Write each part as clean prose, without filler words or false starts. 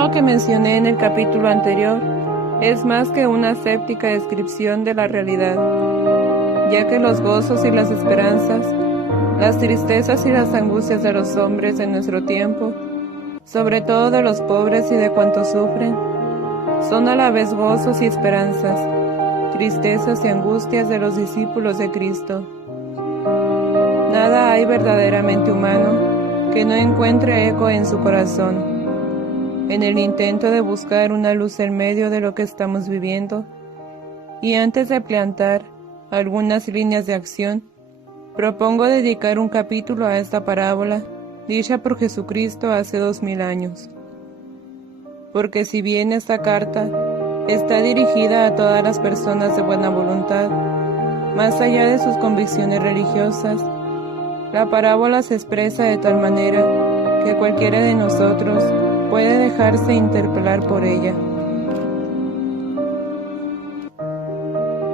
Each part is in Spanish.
lo que mencioné en el capítulo anterior es más que una séptica descripción de la realidad, ya que los gozos y las esperanzas, las tristezas y las angustias de los hombres de nuestro tiempo, sobre todo de los pobres y de cuantos sufren, son a la vez gozos y esperanzas, tristezas y angustias de los discípulos de Cristo. Nada hay verdaderamente humano que no encuentre eco en su corazón, en el intento de buscar una luz en medio de lo que estamos viviendo, y antes de plantar algunas líneas de acción, propongo dedicar un capítulo a esta parábola, dicha por Jesucristo hace 2000 años. Porque si bien esta carta está dirigida a todas las personas de buena voluntad, más allá de sus convicciones religiosas, la parábola se expresa de tal manera que cualquiera de nosotros puede dejarse interpelar por ella.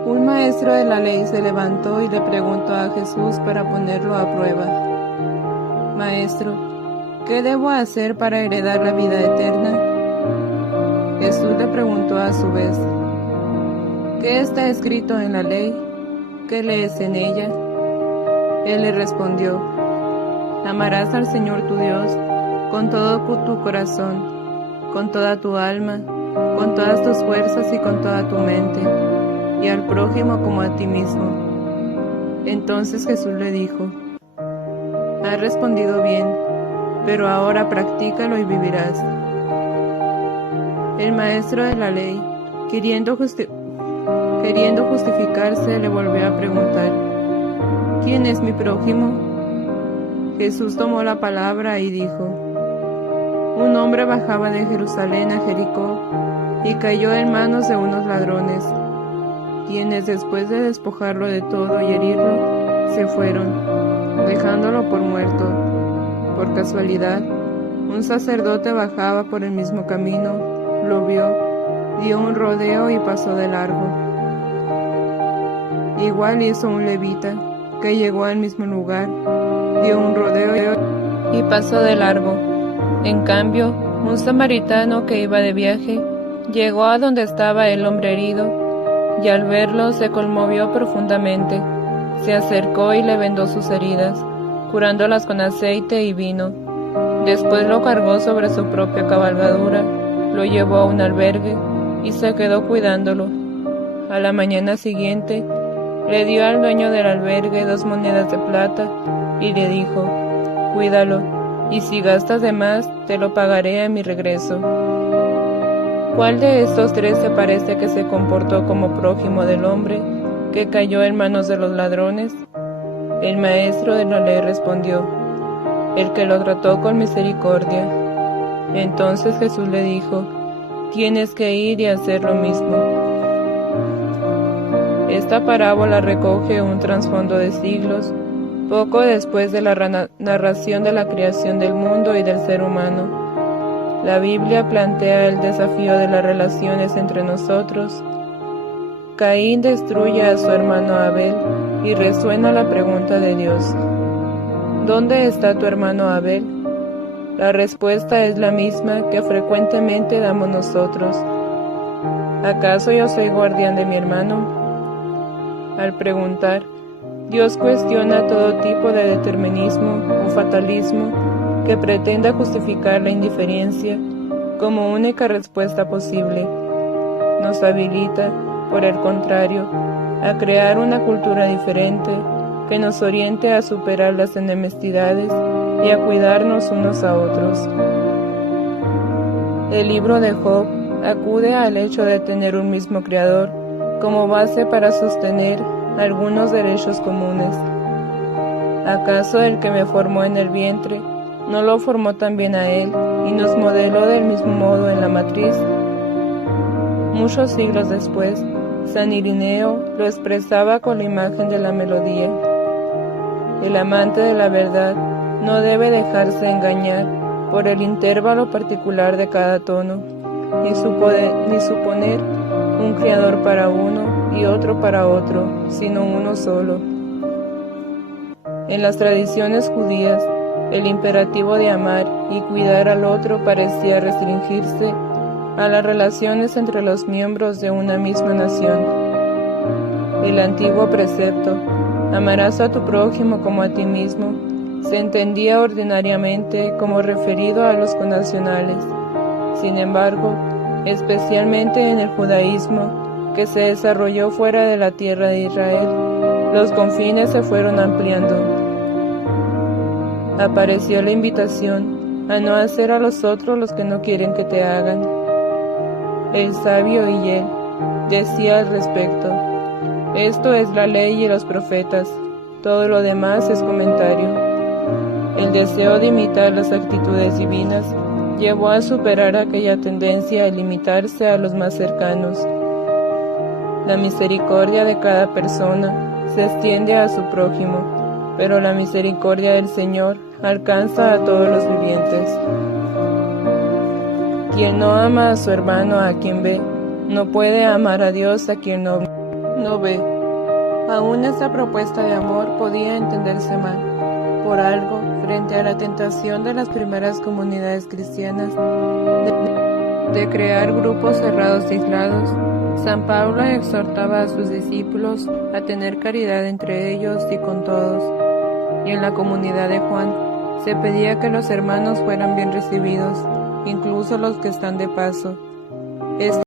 Un maestro de la ley se levantó y le preguntó a Jesús para ponerlo a prueba: Maestro, ¿qué debo hacer para heredar la vida eterna? Jesús le preguntó a su vez: ¿qué está escrito en la ley? ¿Qué lees en ella? Él le respondió: amarás al Señor tu Dios con todo tu corazón, con toda tu alma, con todas tus fuerzas y con toda tu mente, y al prójimo como a ti mismo. Entonces Jesús le dijo: has respondido bien, pero ahora practícalo y vivirás. El maestro de la ley, queriendo justificarse, le volvió a preguntar: ¿quién es mi prójimo? Jesús tomó la palabra y dijo: un hombre bajaba de Jerusalén a Jericó y cayó en manos de unos ladrones, quienes después de despojarlo de todo y herirlo, se fueron, dejándolo por muerto. Por casualidad, un sacerdote bajaba por el mismo camino, lo vio, dio un rodeo y pasó de largo. Igual hizo un levita, que llegó al mismo lugar, dio un rodeo y pasó de largo. En cambio, un samaritano que iba de viaje, llegó a donde estaba el hombre herido, y al verlo se conmovió profundamente, se acercó y le vendó sus heridas, curándolas con aceite y vino. Después lo cargó sobre su propia cabalgadura, lo llevó a un albergue y se quedó cuidándolo. A la mañana siguiente, le dio al dueño del albergue 2 monedas de plata y le dijo: cuídalo, y si gastas de más, te lo pagaré a mi regreso. ¿Cuál de estos 3 te parece que se comportó como prójimo del hombre que cayó en manos de los ladrones? El maestro de la ley respondió: el que lo trató con misericordia. Entonces Jesús le dijo: tienes que ir y hacer lo mismo. Esta parábola recoge un trasfondo de siglos, poco después de la narración de la creación del mundo y del ser humano. La Biblia plantea el desafío de las relaciones entre nosotros. Caín destruye a su hermano Abel y resuena la pregunta de Dios: ¿dónde está tu hermano Abel? La respuesta es la misma que frecuentemente damos nosotros: ¿acaso yo soy guardián de mi hermano? Al preguntar, Dios cuestiona todo tipo de determinismo o fatalismo que pretenda justificar la indiferencia como única respuesta posible. Nos habilita, por el contrario, a crear una cultura diferente que nos oriente a superar las enemistades y a cuidarnos unos a otros. El libro de Job acude al hecho de tener un mismo Creador como base para sostener algunos derechos comunes. ¿Acaso el que me formó en el vientre no lo formó también a él y nos modeló del mismo modo en la matriz? Muchos siglos después, San Irineo lo expresaba con la imagen de la melodía. El amante de la verdad no debe dejarse engañar por el intervalo particular de cada tono, ni suponer un creador para uno y otro para otro, sino uno solo. En las tradiciones judías, El imperativo de amar y cuidar al otro parecía restringirse a las relaciones entre los miembros de una misma nación. El antiguo precepto, amarás a tu prójimo como a ti mismo, se entendía ordinariamente como referido a los connacionales. Sin embargo, especialmente en el judaísmo, que se desarrolló fuera de la tierra de Israel, los confines se fueron ampliando. Apareció la invitación a no hacer a los otros los que no quieren que te hagan. El sabio Hillel decía al respecto: esto es la ley y los profetas, todo lo demás es comentario. El deseo de imitar las actitudes divinas llevó a superar aquella tendencia a limitarse a los más cercanos. La misericordia de cada persona se extiende a su prójimo, pero la misericordia del Señor alcanza a todos los vivientes. Quien no ama a su hermano a quien ve, no puede amar a Dios a quien no ve. Aún esta propuesta de amor podía entenderse mal. Por algo, frente a la tentación de las primeras comunidades cristianas de crear grupos cerrados y aislados, San Pablo exhortaba a sus discípulos a tener caridad entre ellos y con todos, y en la comunidad de Juan se pedía que los hermanos fueran bien recibidos, incluso los que están de paso.